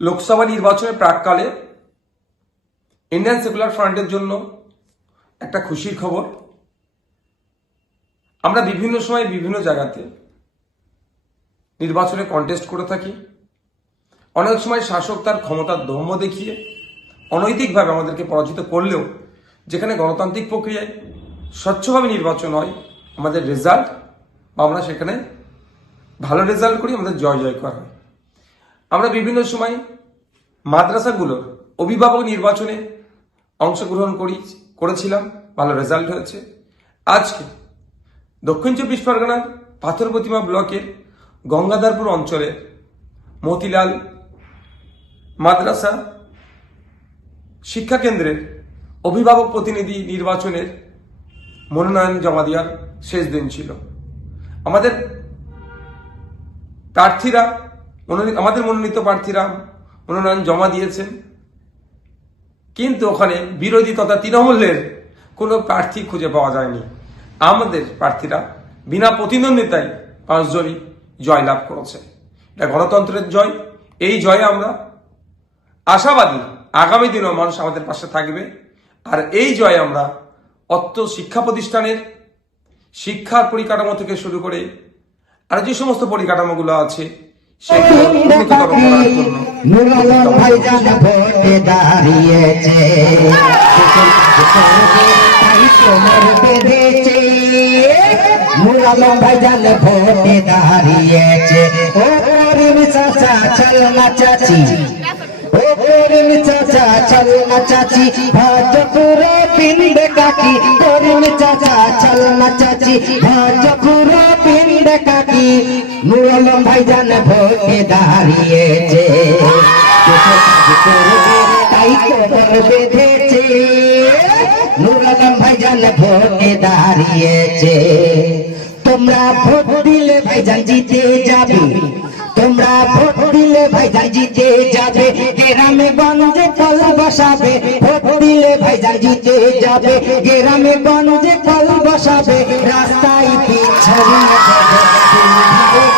লোকসভা নির্বাচনের প্রাককালে Indian secular ফ্রন্টের জন্য একটা খুশির খবর। আমরা বিভিন্ন সময় বিভিন্ন জায়গাতে নির্বাচনে কন্টেস্ট করে থাকি। অনেক সময় শাসক তার ক্ষমতার দম্ভ দেখিয়ে অনৈতিকভাবে আমাদেরকে পরাজিত করলেও যেখানে গণতান্ত্রিক প্রক্রিয়ায় স্বচ্ছভাবে নির্বাচন হয়, আমাদের রেজাল্ট বা আমরা সেখানে ভালো রেজাল্ট করি, আমাদের জয় জয়কার হয়। আমরা বিভিন্ন সময় মাদ্রাসাগুলোর অভিভাবক নির্বাচনে অংশগ্রহণ করেছিলাম, ভালো রেজাল্ট হয়েছে। আজকে দক্ষিণ চব্বিশ পরগনার পাথর প্রতিমা ব্লকের গঙ্গাধরপুর অঞ্চলের মতিলাল মাদ্রাসা শিক্ষা কেন্দ্রের অভিভাবক প্রতিনিধি নির্বাচনের মনোনয়ন জমা দেওয়ার শেষ দিন ছিল। আমাদের মনোনীত প্রার্থীরা মনোনয়ন জমা দিয়েছেন, কিন্তু ওখানে বিরোধী তথা তৃণমূলের কোনো প্রার্থী খুঁজে পাওয়া যায়নি। আমাদের প্রার্থীরা বিনা প্রতিদ্বন্দ্বিতায় 5 জনই জয়লাভ করেছে। এটা গণতন্ত্রের জয়। এই জয়ে আমরা আশাবাদী আগামী দিনেও মানুষ আমাদের পাশে থাকবে। আর এই জয়ে আমরা অত্র শিক্ষা প্রতিষ্ঠানের শিক্ষার পরিকাঠামো থেকে শুরু করে আর যে সমস্ত পরিকাঠামোগুলো আছে সেগুলো উন্নততর করার জন্য মুরালম ভাইজান ভোটে দাঁড়িয়েছে। ও করিম চাচা চল না চাচি, ও করিম চাচা চল না চাচি, ভাজপুরে পিন্ডে কাকি, করিম চাচা চল না চাচি, ভাজপুরে পিন্ডে কাকি। মুরালম ভাইজান ভোটে দাঁড়িয়েছে, তাই কোমর বেঁধেছে। মুরালম ভাইজান ভোটে দাঁড়িয়েছে। তোমরা ভোট দিলে ভাইজান জিতে যাবে, তোমরা ভোট দিলে ভাইজান জিতে যাবে। গ্রামে গঞ্জে কল বসাবে, ভোট দিলে ভাইজান জিতে যাবে। গ্রামে গঞ্জে কল বসাবে, রাস্তায় পিছড়িয়ে দেবে,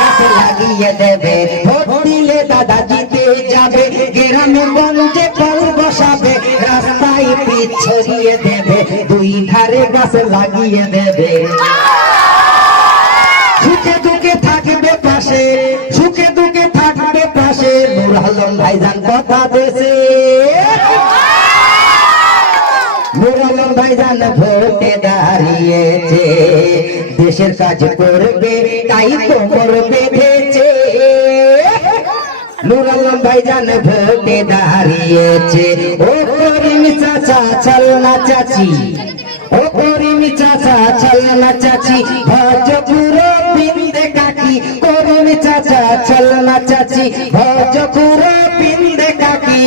গাছ লাগিয়ে দেবে। ভোট দিলে দাদা জিতে যাবে। গ্রামে গঞ্জে কল বসাবে, রাস্তায় পিছড়িয়ে দেবে, 2 ধারে গাছ লাগিয়ে দেবে। সুখে দুঃখে থাকবে পাশে, সুখে দুঃখে থাকবে পাশে। মুরালম ভাইজান কথা দেশে, মুরালম ভাইজান ভোটে দাঁড়িয়েছে। দেশের কাজ করবে তাই কোমর বেঁধেছে। মুরালম ভাইজান ভোটে দাঁড়িয়েছে। ও করিম চাচা চল না চাচি, ও করিম চাচা চল না চাচি, ভজপুর পিন্দে কাকি, করিম চাচা চল না চাচি, ভজপুর পিন্দে কাকি।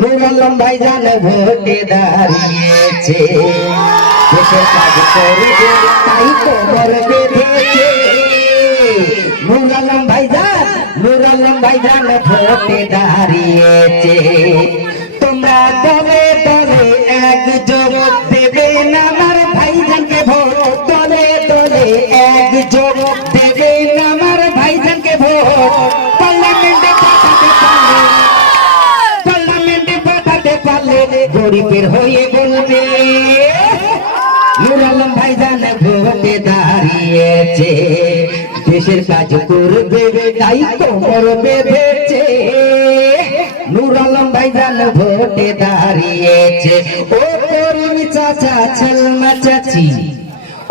মুরালম ভাইজান ভোটে দাঁড়িয়েছে। দেশের কাজ করবে তাই কোমর বেঁধেছে। মুরালম ভাইজান, মুরালম ভাইজান ভোটে দাঁড়িয়েছে। তোমরা দলে দলে একজোট দেবে না আমার ভাইজানকে ভোট, দলে দলে একজোট দেবে না আমার ভাইজানকে ভোট। পার্লামেন্টে পাঠাতে পারলে, পার্লামেন্টে পাঠাতে পারলে গরিবের হয়ে বলবে। মুরালম ভাইজান ভোটে দাঁড়িয়েছে। দেশের কাজ করবে তাই কোমর বেঁধেছে। মুরালম ভাইজান ভোটে দাঁড়িয়েছে। ও করিম চাচা চল না চাচি,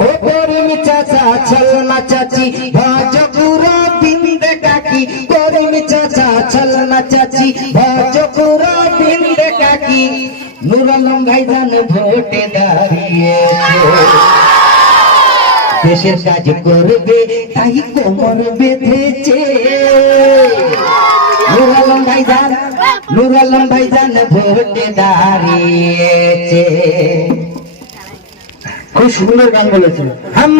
ও করিম চাচা চল না চাচি, ভজপুর পিন্দে কাকি, করিম চাচা চল না চাচি, ভজপুর পিন্দে কাকি। মুরালম ভাইজান ভোটে দাঁড়িয়েছে। দেশের কাজ করবে তাই কোমর বেঁধেছে। মুরালম ভাইজান, মুরালম ভাইজান ভোটে দাঁড়িয়েছে। খুব সুন্দর গান বলেছে। হাম